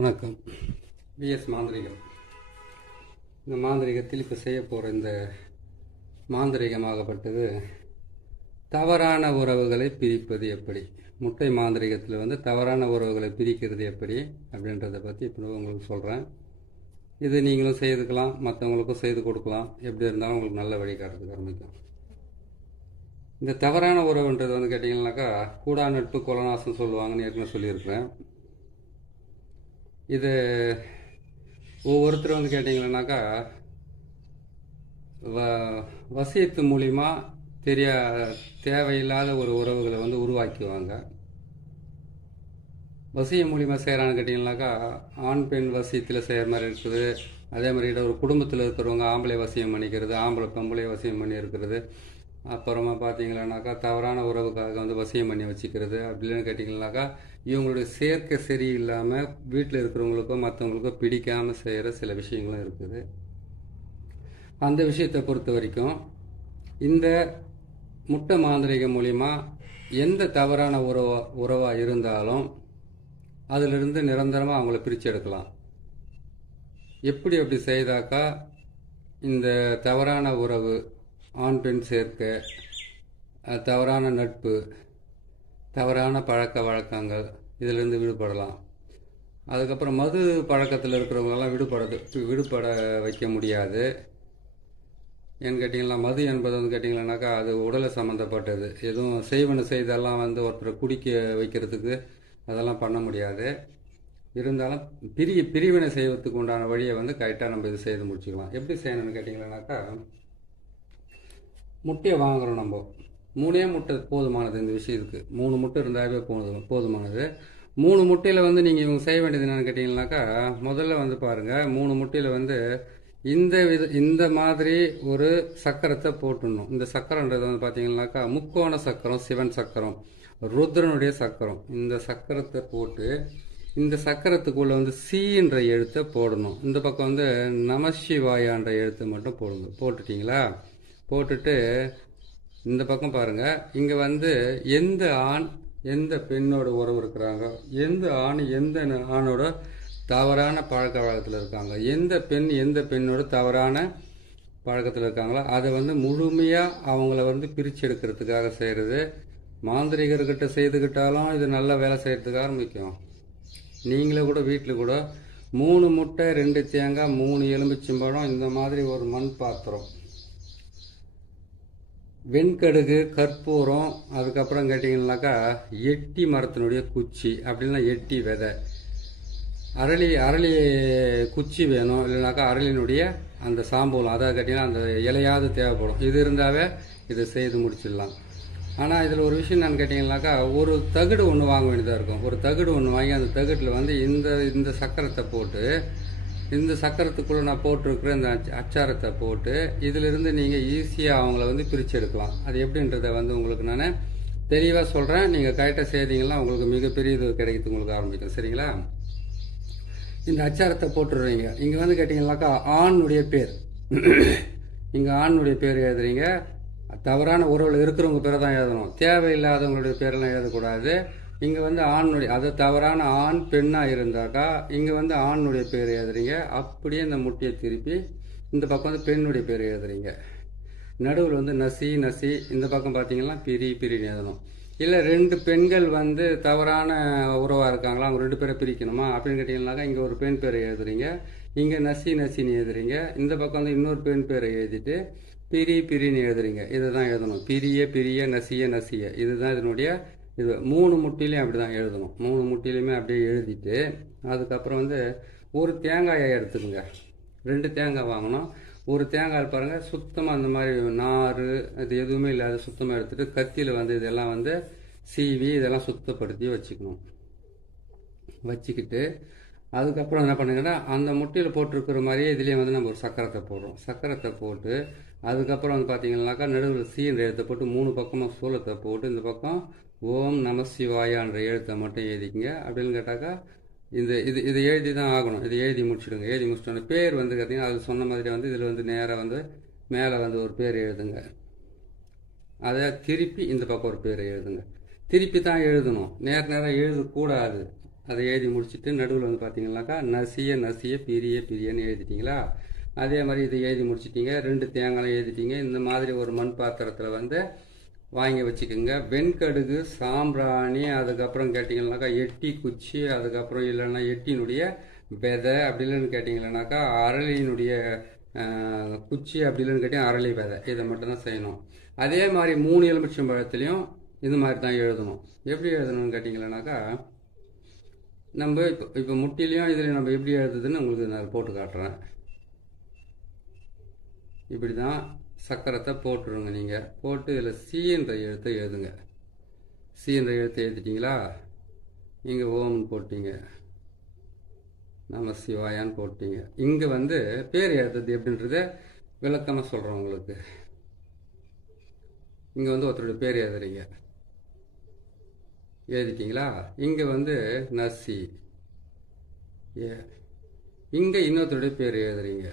வணக்கம். பிஎஸ் மாந்திரிகம். இந்த மாந்திரிகத்தில் இப்போ செய்ய போகிற இந்த மாந்திரிகமாகப்பட்டது தவறான உறவுகளை பிரிப்பது எப்படி. முட்டை மாந்திரிகத்தில் தவறான உறவுகளை பிரிக்கிறது எப்படி அப்படின்றத பற்றி இப்போ உங்களுக்கு சொல்கிறேன். இது நீங்களும் செய்துக்கலாம், மற்றவங்களுக்கும் செய்து கொடுக்கலாம். எப்படி இருந்தாலும் உங்களுக்கு நல்ல வழிகாட்டுறதுக்கு ஆரம்பிக்கும். இந்த தவறான உறவுன்றது கேட்டிங்கன்னாக்கா கூடா நட்பு கொலநாசம் சொல்லுவாங்கன்னு ஏற்கனவே சொல்லியிருக்கிறேன். இது ஒவ்வொருத்தர் கேட்டிங்கன்னாக்கா வசியத்து மூலிமா தேவையில்லாத ஒரு உறவுகளை உருவாக்குவாங்க. வசியம் மூலிமா செய்கிறான்னு கேட்டிங்கன்னாக்கா ஆண் பெண் வசியத்தில் செய்கிற மாதிரி இருக்குது. அதே மாதிரி ஒரு குடும்பத்தில் இருக்கிறவங்க ஆம்பளை வசியம் பண்ணிக்கிறது, ஆம்பளை பொம்பளை வசியம் பண்ணி இருக்கிறது. அப்புறமா பார்த்தீங்கன்னாக்கா தவறான உறவுக்காக வசியம் பண்ணி வச்சுக்கிறது. அப்படின்னு கேட்டிங்கன்னாக்கா இவங்களுடைய சேர்க்கை சரியில்லாமல் வீட்டில் இருக்கிறவங்களுக்கோ மற்றவங்களுக்கோ பிடிக்காமல் செய்கிற சில விஷயங்களும் இருக்குது. அந்த விஷயத்தை பொறுத்த வரைக்கும் இந்த முட்டை மாந்திரிகம் மூலிமா எந்த தவறான உறவாக இருந்தாலும் அதிலிருந்து நிரந்தரமாக அவங்கள பிரித்து எடுக்கலாம். அப்படி செய்தாக்கா இந்த தவறான உறவு, ஆண் பெண் சேர்க்கை, தவறான நட்பு, தவறான பழக்க வழக்கங்கள் இதிலிருந்து விடுபடலாம். அதுக்கப்புறம் மது பழக்கத்தில் இருக்கிறவங்களெல்லாம் விடுபட வைக்க முடியாது. ஏன்னு கேட்டிங்கன்னா மது என்பது கேட்டிங்கன்னாக்கா அது உடலை சம்மந்தப்பட்டது. எதுவும் செய்வன செய்தெல்லாம் ஒருத்தரை குடிக்க வைக்கிறதுக்கு அதெல்லாம் பண்ண முடியாது. இருந்தாலும் பிரிவினை செய்வதுக்கு உண்டான வழியை கரெக்டாக நம்ம இது செய்து முடிச்சுக்கலாம். எப்படி செய்யணும்னு கேட்டிங்கன்னாக்கா முட்டையை வாங்குகிறோம். நம்ம 3 முட்டை போதுமானது. இந்த விஷயத்துக்கு 3 முட்டை இருந்தாவே போதுமானது. 3 முட்டையில் நீங்கள் இவங்க செய்ய வேண்டியது என்னென்னு கேட்டிங்கன்னாக்கா முதல்ல பாருங்கள், 3 முட்டையில் இந்த மாதிரி ஒரு சக்கரத்தை போட்டுடணும். இந்த சக்கரன்றது பார்த்தீங்கன்னாக்கா முக்கோண சக்கரம், சிவன் சக்கரம், ருத்ரனுடைய சக்கரம். இந்த சக்கரத்தை போட்டு இந்த சக்கரத்துக்குள்ளே சீன்ற எழுத்தை போடணும். இந்த பக்கம் நமசிவாயான்ற எழுத்தை மட்டும் போட்டுட்டிங்களா? போட்டுட்டு இந்த பக்கம் பாருங்கள், இங்கே எந்த ஆண் எந்த பெண்ணோட உறவு இருக்கிறாங்க, எந்த ஆண் எந்த ஆணோட தவறான பழக்க வழக்கத்தில் இருக்காங்க, எந்த பெண் எந்த பெண்ணோட தவறான பழக்கத்தில் இருக்காங்களோ அதை முழுமையாக அவங்கள பிரித்து எடுக்கிறதுக்காக செய்கிறது. மாந்திரிகர்கிட்ட செய்துக்கிட்டாலும் இது நல்ல வேலை செய்கிறதுக்கு ஆரம்பிக்கும். நீங்களே கூட வீட்டில் கூட 3 முட்டை, 2 தேங்காய், 3 எலுமிச்சம்பழம், இந்த மாதிரி ஒரு மண் பாத்திரம், வெண்கடுகு, கற்பூரம், அதுக்கப்புறம் கேட்டிங்கன்னாக்கா எட்டி மரத்தினுடைய குச்சி, அப்படின்னா எட்டி விதை, அரளி குச்சி வேணும். இல்லைனாக்கா அரளினுடைய அந்த சாம்பூலம், அதாவது கேட்டிங்கன்னா அந்த இலையாவது தேவைப்படும். இது இருந்தாவே இதை செய்து முடிச்சிடலாம். ஆனால் இதில் ஒரு விஷயம் என்னன்னு கேட்டிங்கன்னாக்கா ஒரு தகடு ஒன்று வாங்க வேண்டியதாக இருக்கும். ஒரு தகடு ஒன்று வாங்கி அந்த தகட்டில் இந்த சக்கரத்தை போட்டு, இந்த சக்கரத்துக்குள்ளே நான் போட்டிருக்கிற இந்த அச்சாரத்தை போட்டு இதிலிருந்து நீங்கள் ஈஸியாக அவங்கள பிரித்து எடுக்கலாம். அது எப்படின்றத உங்களுக்கு நான் தெளிவாக சொல்கிறேன். நீங்கள் கரெக்டாக செய்தீங்கன்னா உங்களுக்கு மிகப்பெரிய இது கிடைக்கிறது உங்களுக்கு ஆரம்பிக்கும். சரிங்களா? இந்த அச்சாரத்தை போட்டுடுறீங்க. இங்கே கேட்டிங்கன்னாக்கா ஆணுடைய பேர், இங்கே ஆணுடைய பேர் எழுதுறீங்க. தவறான உறவில் இருக்கிறவங்க பேரை தான் எழுதணும். தேவையில்லாதவங்களுடைய பேரெல்லாம் எழுதக்கூடாது. இங்கே ஆணுடைய, அது தவறான ஆண் பெண்ணாக இருந்தாக்கா இங்கே ஆணுடைய பேர் எழுதுறீங்க. அப்படியே இந்த முட்டையை திருப்பி இந்த பக்கம் பெண்ணுடைய பேர் எழுதுறீங்க. நடுவில் நசி, இந்த பக்கம் பார்த்தீங்கன்னா பிரின்னு எழுதணும். இல்லை 2 பெண்கள் தவறான உறவாக இருக்காங்களா, அவங்க 2 பேரை பிரிக்கணுமா அப்படின்னு கேட்டிங்கன்னாக்கா இங்கே ஒரு பெண் பேரை எழுதுறீங்க, இங்கே நசின்னு எழுதுறீங்க. இந்த பக்கம் இன்னொரு பெண் பேரை எழுதிட்டு பிரின்னு எழுதுறீங்க. இதை தான் எழுதணும். பிரிய, நசிய, இதுதான் இதனுடைய இது. 3 முட்டையிலையும் அப்படி தான் எழுதணும். 3 முட்டையிலையுமே அப்படியே எழுதிட்டு அதுக்கப்புறம் ஒரு தேங்காயை எடுத்துக்கோங்க. 2 தேங்காய் வாங்கணும். ஒரு தேங்காய் பாருங்கள் சுத்தமாக அந்த மாதிரி நார் அது எதுவுமே இல்லாத சுத்தமாக எடுத்துகிட்டு கத்தியில் இதெல்லாம் சீவி இதெல்லாம் சுத்தப்படுத்தி வச்சுக்கிட்டு அதுக்கப்புறம் என்ன பண்ணுங்கன்னா அந்த முட்டையில் போட்டிருக்கிற மாதிரியே இதுலேயே நம்ம ஒரு சக்கரத்தை போடுறோம். சக்கரத்தை போட்டு அதுக்கப்புறம் பார்த்தீங்கன்னாக்கா நடுவில் சீன்ற எழுத்தை போட்டு 3 பக்கமாக சூலத்தை போட்டு இந்த பக்கம் ஓம் நம சிவாயான்ற எழுத்தை மட்டும் எழுதிக்குங்க. அப்படின்னு கேட்டாக்கா இதை எழுதி தான் ஆகணும். இதை எழுதி முடிச்சுடுங்க. எழுதி முடிச்சிட்டோன்னே பேர் கேட்டிங்கன்னா அது சொன்ன மாதிரி இதில் நேராக மேலே ஒரு பேர் எழுதுங்க. அதை திருப்பி இந்த பக்கம் ஒரு பேர் எழுதுங்க. திருப்பி தான் எழுதணும். நேராக எழுதக்கூடாது. அதை எழுதி முடிச்சுட்டு நடுவில் வந்து பார்த்தீங்கன்னாக்கா நசிய நசிய பிரிய பிரியன்னு எழுதிட்டிங்களா. அதே மாதிரி இதை எழுதி முடிச்சிட்டிங்க. 2 தேங்காய் எழுதிட்டீங்க. இந்த மாதிரி ஒரு மண் பாத்திரத்தில் வந்து வாங்கி வச்சுக்கோங்க. வெண்கடுகு, சாம்பிராணி, அதுக்கப்புறம் கேட்டிங்கன்னாக்கா எட்டி குச்சி, அதுக்கப்புறம் இல்லைன்னா எட்டினுடைய விதை, அப்படி இல்லைன்னு கேட்டிங்கன்னாக்கா அரளியினுடைய குச்சி, அப்படி இல்லைன்னு கேட்டிங்கன்னா அரளி விதை. இதை மட்டும்தான் செய்யணும். அதே மாதிரி 3 எலுமிச்சம்பழத்துலேயும் இது மாதிரி தான் எழுதணும். எப்படி எழுதணும்னு கேட்டிங்கன்னாக்கா நம்ம இப்போ முட்டிலையும் இதில் நம்ம எப்படி எழுதுதுன்னு உங்களுக்கு நான் போட்டு காட்டுறேன். இப்படி தான் சக்கரத்தை போட்டுருங்க. நீங்கள் போட்டு இதில் சி என்ற எழுத்தை எழுதுங்க. சி என்ற எழுத்தை எழுதிட்டிங்களா. இங்கே ஓம்னு போட்டிங்க, நம சிவாயான்னு போட்டிங்க. இங்கே வந்து பேர் எழுதுறது எப்படின்றத விளக்கமாக சொல்கிறோம் உங்களுக்கு. இங்கே வந்து ஒருத்தருடைய பேர் எழுதுறீங்க, எழுதிட்டிங்களா. இங்கே வந்து நசி, இங்கே இன்னொருத்தருடைய பேர் எழுதுறீங்க.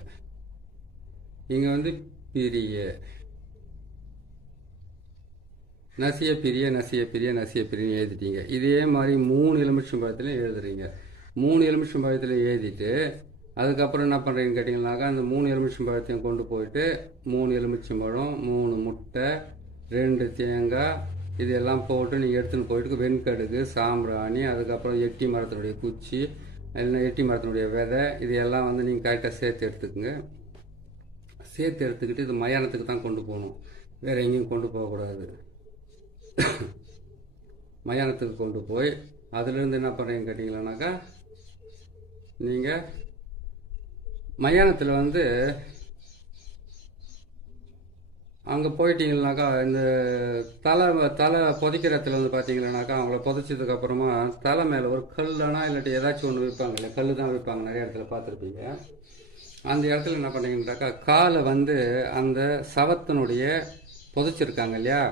இங்கே வந்து பிரிய, நசிய பிரிய நசிய பிரிய நசிய பிரியன்னு எழுதிட்டீங்க. இதே மாதிரி 3 எலுமிச்சம்பழத்துலையும் எழுதுறீங்க. 3 எலுமிச்சம்பழத்துலையும் எழுதிட்டு அதுக்கப்புறம் என்ன பண்ணுறீங்கன்னு கேட்டிங்கன்னாக்கா அந்த 3 எலுமிச்சம்பழத்தையும் கொண்டு போயிட்டு 3 எலுமிச்சம்பழம், 3 முட்டை, 2 தேங்காய், இதெல்லாம் போட்டு நீங்கள் எடுத்துன்னு போயிட்டு வெண்கடுகு, சாம்பிராணி, அதுக்கப்புறம் எட்டி மரத்தினுடைய குச்சி, இல்லைன்னா எட்டி மரத்தினுடைய விதை, இது எல்லாம் வந்து நீங்கள் கரெக்டாக சேர்த்து எடுத்துக்குங்க. சேர்த்து எடுத்துக்கிட்டு இது மயானத்துக்கு தான் கொண்டு போகணும், வேறு எங்கேயும் கொண்டு போகக்கூடாது. மயானத்துக்கு கொண்டு போய் அதுலேருந்து என்ன பண்ணுறீங்கன்னு கேட்டிங்களானாக்கா நீங்கள் மயானத்தில் வந்து அங்கே போயிட்டீங்கன்னாக்கா இந்த தலை புதைக்கிற இடத்துல வந்து பார்த்தீங்கன்னாக்கா அவங்கள புதைச்சதுக்கப்புறமா தலை மேலே ஒரு கல்லுனா இல்லாட்டி ஏதாச்சும் ஒன்று வைப்பாங்க, இல்லை கல் தான் வைப்பாங்க, நிறைய இடத்துல பார்த்துருப்பீங்க. அந்த இடத்துல என்ன பண்ணுறீங்கன்னாக்கா காலை வந்து அந்த சவத்தினுடைய புதைச்சிருக்காங்க இல்லையா,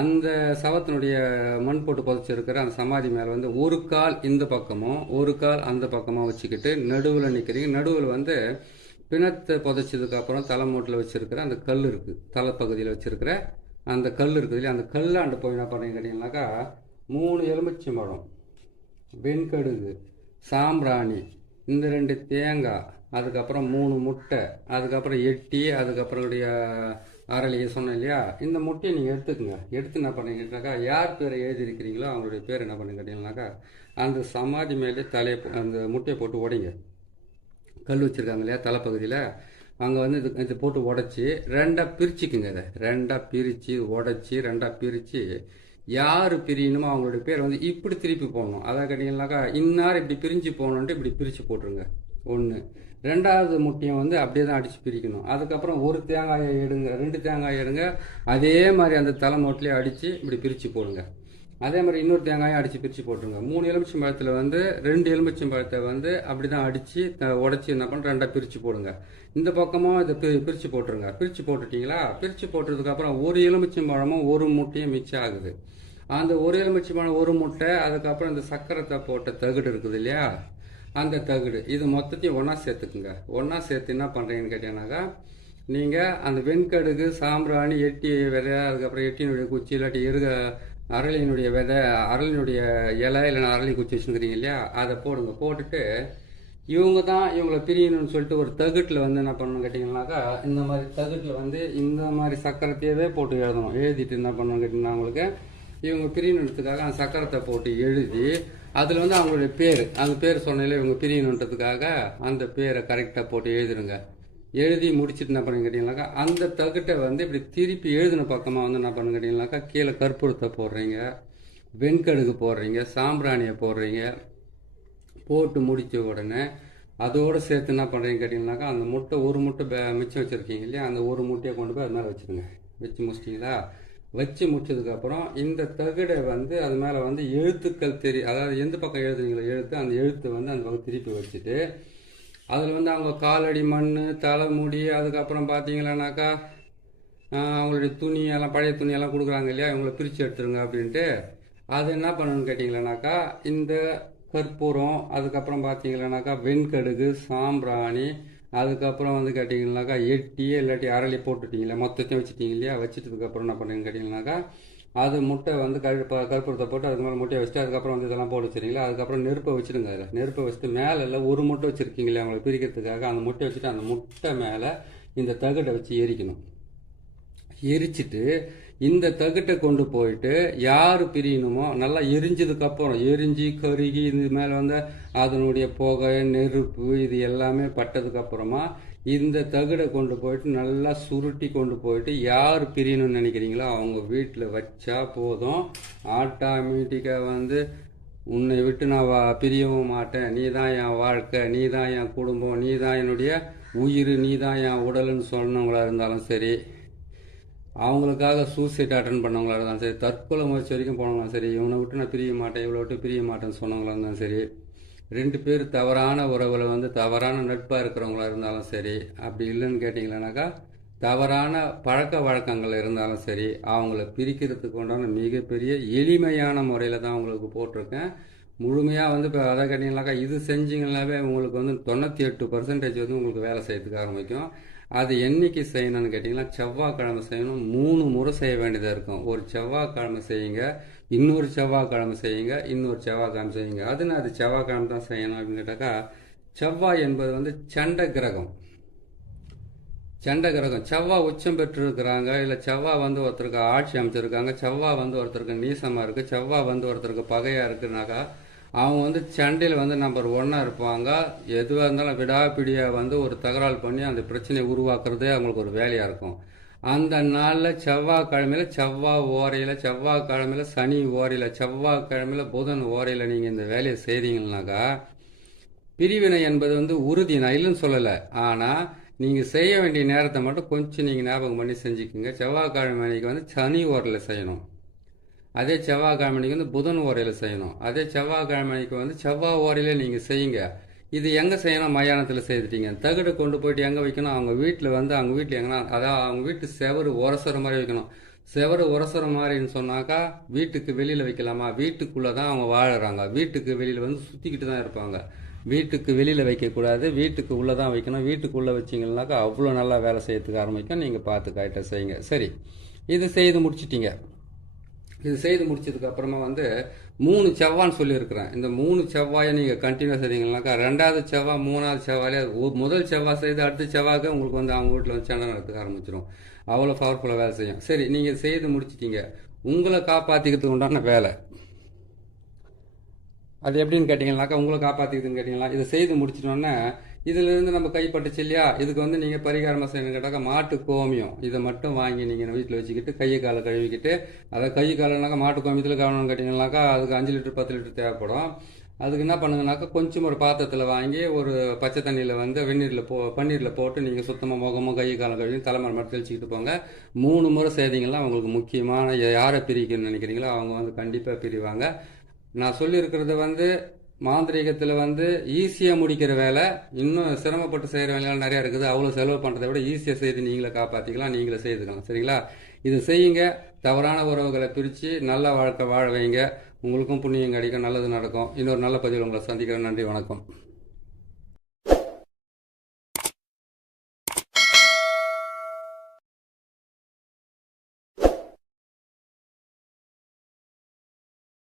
அந்த சவத்தினுடைய மண் போட்டு புதைச்சிருக்கிற அந்த சமாதி மேலே வந்து ஒரு கால் இந்த பக்கமும் ஒரு கால் அந்த பக்கமாக வச்சுக்கிட்டு நடுவில் நிற்கிறீங்க. நடுவில் வந்து பிணத்தை புதைச்சதுக்கப்புறம் தலைமூட்டில் வச்சுருக்கிற அந்த கல் இருக்குது, தலைப்பகுதியில் வச்சுருக்கிற அந்த கல் இருக்குது இல்லையா, அந்த கல்லாண்டு போய் என்ன பண்ணுறீங்க கேட்டிங்கனாக்கா 3 எலுமிச்சம்பழம், வெண்கடுகு, சாம்பிராணி, இந்த 2 தேங்காய், அதுக்கப்புறம் 3 முட்டை, அதுக்கப்புறம் எட்டி, அதுக்கப்புறம் அரளியை சொன்னேன் இல்லையா, இந்த முட்டையை நீங்கள் எடுத்துக்கோங்க. எடுத்து என்ன பண்ணீங்கன்னாக்கா யார் பேரை எழுதியிருக்கிறீங்களோ அவங்களுடைய பேர் என்ன பண்ணி கேட்டிங்கனாக்கா அந்த சமாதி மேலே அந்த முட்டையை போட்டு உடைங்க. கல் வச்சுருக்காங்க இல்லையா தலைப்பகுதியில், அங்கே வந்து இது போட்டு உடச்சி 2ஆக பிரிச்சுக்குங்க. இதை 2ஆக பிரித்து உடச்சி 2ஆக பிரித்து யார் பிரியணுமோ அவங்களுடைய பேர் வந்து இப்படி திருப்பி போடணும். அதான் கேட்டிங்கனாக்கா இன்னார் இப்படி பிரிஞ்சு போகணுன்ட்டு இப்படி பிரித்து போட்டுருங்க. 1. 2வது முட்டையை வந்து அப்படியே தான் அடித்து பிரிக்கணும். அதுக்கப்புறம் 1 தேங்காயை எடுங்க, 2 தேங்காயை எடுங்க, அதே மாதிரி அந்த தலைமோட்டிலே அடித்து இப்படி பிரித்து போடுங்க. அதே மாதிரி இன்னொரு தேங்காயை அடித்து பிரித்து போட்டுருங்க. 3 எலுமிச்சம்பழத்தில் வந்து 2 எலுமிச்சம்பழத்தை வந்து அப்படி தான் அடித்து உடச்சி என்ன பண்ண 2ஆக பிரித்து போடுங்க. இந்த பக்கமும் இதை பிரித்து போட்டுருங்க. பிரித்து போட்டுட்டிங்களா. பிரித்து போட்டதுக்கப்புறம் 1 எலுமிச்சம்பழமும் 1 முட்டையும் மிச்சம் ஆகுது. அந்த 1 எலுமிச்சம்பழம் 1 முட்டை, அதுக்கப்புறம் இந்த சக்கரத்தை போட்ட தகுடு இருக்குது இல்லையா, அந்த தகுடு, இது மொத்தத்தையும் ஒன்றா சேர்த்துக்குங்க. ஒன்றா சேர்த்து என்ன பண்ணுறீங்கன்னு கேட்டீங்கன்னாக்கா நீங்கள் அந்த வெண்கடுகு, சாம்பிராணி, எட்டி விதை, அதுக்கப்புறம் எட்டியினுடைய குச்சி இல்லாட்டி அரளியினுடைய விதை, அரளியினுடைய இலை இல்லைன்னா அரளி குச்சி வச்சுருக்கிறீங்க இல்லையா, அதை போடுங்க. போட்டுட்டு இவங்க தான் இவங்களை பிரியணும்னு சொல்லிட்டு ஒரு தகுட்டில் வந்து என்ன பண்ணணும் கேட்டிங்கன்னாக்கா இந்த மாதிரி தகுட்டில் வந்து இந்த மாதிரி சக்கரத்தையவே போட்டு எழுதணும். எழுதிட்டு என்ன பண்ணணும் கேட்டிங்கன்னா உங்களுக்கு இவங்க பிரியணுன்றதுக்காக அந்த சக்கரத்தை போட்டு எழுதி அதில் வந்து அவங்களுடைய பேர், அந்த பேர் சொன்னாலே இவங்க பிரியணுன்றதுக்காக அந்த பேரை கரெக்டாக போட்டு எழுதிடுங்க. எழுதி முடிச்சுட்டு என்ன பண்ணுங்க கேட்டிங்கனாக்கா அந்த தகுட்டை வந்து இப்படி திருப்பி எழுதின பக்கமாக வந்து என்ன பண்ணுங்க கேட்டிங்கனாக்கா கீழே கற்பூரத்தை போடுறீங்க, வெண்கடுகு போடுறீங்க, சாம்பிராணியை போடுறீங்க. போட்டு முடித்த உடனே அதோடு சேர்த்து என்ன பண்ணுறீங்க கேட்டிங்கனாக்கா அந்த முட்டை 1 முட்டை மிச்சம் வச்சுருக்கீங்க இல்லையா, அந்த 1 முட்டையை கொண்டு போய் அது மேலே வச்சுருங்க. வச்சு முடிச்சிட்டிங்களா. வச்சு முடிச்சதுக்கப்புறம் இந்த தகுடை வந்து அது மேலே வந்து எழுத்துக்கள் அதாவது எந்த பக்கம் எழுதுனீங்களோ எழுத்து, அந்த எழுத்து வந்து அந்த பக்கம் திருப்பி வச்சுட்டு அதில் வந்து அவங்க காலடி மண், தலைமுடி, அதுக்கப்புறம் பார்த்தீங்களானாக்கா அவங்களுடைய துணியெல்லாம் பழைய துணியெல்லாம் கொடுக்குறாங்க இல்லையா, இவங்களை பிரித்து எடுத்துருங்க அப்படின்ட்டு. அது என்ன பண்ணணும்னு கேட்டிங்களானாக்கா இந்த கற்பூரம், அதுக்கப்புறம் பார்த்தீங்களானாக்கா வெண்கடுகு, சாம்பிராணி, அதுக்கப்புறம் வந்து கேட்டிங்கனாக்கா எட்டி இல்லாட்டி அரளி போட்டுட்டிங்களா மொத்தத்தையும் வச்சுட்டிங்க இல்லையா. வச்சுட்டதுக்கப்புறம் என்ன பண்ணுறீங்கன்னு கேட்டிங்கனாக்கா அது முட்டை வந்து கற்பூரத்தை போட்டு அதுக்கு மேலே முட்டையை வச்சுட்டு அதுக்கப்புறம் வந்து இதெல்லாம் போட்டு வச்சுருங்களா, அதுக்கப்புறம் நெருப்பை வச்சுடுங்க. அதில் நெருப்பை வச்சுட்டு மேலே இல்லை ஒரு முட்டை வச்சுருக்கீங்களே அவங்களை பிரிக்கிறதுக்காக அந்த முட்டை வச்சுட்டு அந்த முட்டை மேலே இந்த தகட்டை வச்சு எரிக்கணும். எரிச்சிட்டு இந்த தகட்டை கொண்டு போயிட்டு யார் பிரியணுமோ நல்லா எரிஞ்சதுக்கப்புறம் எரிஞ்சு கருகி இது மேலே வந்து அதனுடைய புகை நெருப்பு இது எல்லாமே பட்டதுக்கப்புறமா இந்த தகடை கொண்டு போயிட்டு நல்லா சுருட்டி கொண்டு போயிட்டு யார் பிரியணும்னு நினைக்கிறீங்களோ அவங்க வீட்டில் வச்சா போதும். ஆட்டோமேட்டிக்காக வந்து உன்னை விட்டு நான் பிரியவும் மாட்டேன், நீ தான் என் வாழ்க்கை, நீ தான் என் குடும்பம், நீ தான் என்னுடைய உயிர், நீ தான் என் உடல்னு சொன்னவங்களா இருந்தாலும் சரி, அவங்களுக்காக சூசைட் அட்டன் பண்ணவங்களா இருந்தாலும் சரி, தற்கொலை முயற்சி வரைக்கும் போனவங்களும் சரி, இவனை விட்டு நான் பிரிய மாட்டேன் இவளை விட்டு பிரிய மாட்டேன்னு சொன்னவங்களா இருந்தாலும் சரி, 2 பேர் தவறான உறவில் வந்து தவறான நட்பாக இருக்கிறவங்களா இருந்தாலும் சரி, அப்படி இல்லைன்னு கேட்டிங்களானாக்கா தவறான பழக்க வழக்கங்கள் இருந்தாலும் சரி, அவங்கள பிரிக்கிறதுக்கு உண்டான மிகப்பெரிய எளிமையான முறையில் தான் உங்களுக்கு போட்டிருக்கேன். முழுமையாக வந்து இப்போ அதை கேட்டிங்கனாக்கா இது செஞ்சிங்கனாவே உங்களுக்கு வந்து 98% வந்து உங்களுக்கு வேலை செய்யறதுக்கு ஆரம்பிக்கும். அது என்னைக்கு செய்யணும்னு கேட்டிங்கன்னா செவ்வாய்க்கிழமை செய்யணும். 3 முறை செய்ய வேண்டியதாக இருக்கும். ஒரு செவ்வாய்க்கிழமை செய்யுங்க, இன்னொரு செவ்வாய்க்கிழமை செய்யுங்க, இன்னொரு செவ்வாய்க்கிழமை செய்யுங்க. அது செவ்வாய்க்கிழமை தான் செய்யணும் அப்படின்னு கேட்டாக்கா, செவ்வாய் என்பது வந்து சண்ட கிரகம். செவ்வாய் உச்சம் பெற்றிருக்கிறாங்க, இல்லை செவ்வாய் வந்து ஒருத்தருக்கு ஆட்சி அமைச்சிருக்காங்க, செவ்வாய் வந்து ஒருத்தருக்கு நீசமாக இருக்குது, செவ்வாய் வந்து ஒருத்தருக்கு பகையாக இருக்குனாக்கா அவங்க வந்து சண்டையில் வந்து நம்பர் 1 இருப்பாங்க. எதுவாக இருந்தாலும் விடாப்பிடியாக வந்து ஒரு தகராறு பண்ணி அந்த பிரச்சனையை உருவாக்குறதே அவங்களுக்கு ஒரு வேலையாக இருக்கும். அந்த நாளில் செவ்வாய்க்கிழமையில் செவ்வாய் ஓரையில், செவ்வாய்க்கிழமையில் சனி ஓரையில், செவ்வாய்க்கிழமையில் புதன் ஓரையில் நீங்கள் இந்த வேலையை செய்தீங்கன்னாக்கா பிரிவினை என்பது வந்து உறுதி. நான் இல்லைன்னு சொல்லலை, ஆனால் நீங்கள் செய்ய வேண்டிய நேரத்தை மட்டும் கொஞ்சம் நீங்கள் ஞாபகம் பண்ணி செஞ்சுக்கோங்க. செவ்வாய்க்கிழமை அன்னைக்கு வந்து சனி ஓரையில் செய்யணும், அதே செவ்வாய்க்கிழமைக்கு வந்து புதன் ஓரையில் செய்யணும், அதே செவ்வாய்க்கிழமைக்கு வந்து செவ்வாய் ஓரையில் நீங்கள் செய்யுங்க. இது எங்கே செய்யணும்? மயானத்தில் செய்துட்டீங்க. தகடு கொண்டு போயிட்டு எங்கே வைக்கணும்? அவங்க வீட்டில் வந்து அவங்க வீட்டில் எங்கன்னா அதாவது அவங்க வீட்டு செவரு உரசுற மாதிரி வைக்கணும். செவரு உரசுற மாதிரின்னு சொன்னாக்கா வீட்டுக்கு வெளியில் வைக்கலாமா? வீட்டுக்குள்ளே தான் அவங்க வாழுறாங்க, வீட்டுக்கு வெளியில் வந்து சுற்றிக்கிட்டு தான் இருப்பாங்க. வீட்டுக்கு வெளியில் வைக்கக்கூடாது, வீட்டுக்கு உள்ளே தான் வைக்கணும். வீட்டுக்குள்ளே வச்சிங்கன்னாக்கா அவ்வளோ நல்லா வேலை செய்யறதுக்கு ஆரம்பிக்கும். நீங்கள் பார்த்து கரெக்டாக செய்யுங்க. சரி, இது செய்து முடிச்சிட்டிங்க. இது செய்து முடிச்சதுக்கு அப்புறமா வந்து 3 செவ்வான்னு சொல்லியிருக்கிறேன். இந்த 3 செவ்வாயை நீங்கள் கண்டினியூஸ் செய்தீங்கன்னாக்கா 2வது செவ்வாய் 3வது செவ்வாயிலே முதல் செவ்வாய் செய்து அடுத்த செவ்வாய்க்கு உங்களுக்கு வந்து அவங்க வீட்டில் வந்து சண்டை நடத்துக்க ஆரம்பிச்சிடும். அவ்வளோ பவர்ஃபுல்லாக வேலை செய்யும். சரி, நீங்கள் செய்து முடிச்சிட்டீங்க. உங்களை காப்பாற்றிக்கிறதுக்கு உண்டான வேலை அது எப்படின்னு கேட்டிங்கனாக்கா, உங்களை காப்பாற்றிக்கிறதுன்னு கேட்டிங்களா, இதை செய்து முடிச்சிட்டோன்னே இதிலிருந்து நம்ம கைப்பட்டுச்சு இல்லையா, இதுக்கு வந்து நீங்கள் பரிகாரமாக செய்யணும்னு கேட்டாக்கா மாட்டு கோமியம் இதை மட்டும் வாங்கி நீங்கள் வீட்டில் வச்சுக்கிட்டு கையை காலை கழுவிக்கிட்டு, அதை கை காலைனாக்கா மாட்டு கோமியத்தில் கவனம்னு கேட்டிங்கனாக்கா அதுக்கு 5 லிட்டர் 10 லிட்டர் தேவைப்படும். அதுக்கு என்ன பண்ணுங்கனாக்கா கொஞ்சம் ஒரு பாத்திரத்தில் வாங்கி ஒரு பச்சை தண்ணியில் வந்து பன்னீரில் போட்டு நீங்கள் சுத்தமாக முகமும் கை காலை கழுவி தலைமுறை மட்டும் தெளிச்சிக்கிட்டு போங்க. 3 முறை செய்தீங்கன்னா உங்களுக்கு முக்கியமான யாரை பிரிக்கணும்னு நினைக்கிறீங்களோ அவங்க வந்து கண்டிப்பாக பிரிவாங்க. நான் சொல்லியிருக்கிறது வந்து மாந்திரீகத்தில் வந்து ஈஸியாக முடிக்கிற வேலை, இன்னும் சிரமப்பட்டு செய்கிற வேலைகள் நிறையா இருக்குது. அவ்வளோ செலவு பண்ணுறதை விட ஈஸியாக செய்து நீங்களே காப்பாற்றிக்கலாம், நீங்களே செய்துக்கலாம். சரிங்களா? இது செய்யுங்க. தவறான உறவுகளை பிரித்து நல்ல வாழ்க்கை வாழ வைங்க. உங்களுக்கும் புண்ணியம் கிடைக்கும், நல்லது நடக்கும். இன்னொரு நல்ல பதிவில் உங்களை சந்திக்கிறேன். நன்றி, வணக்கம்.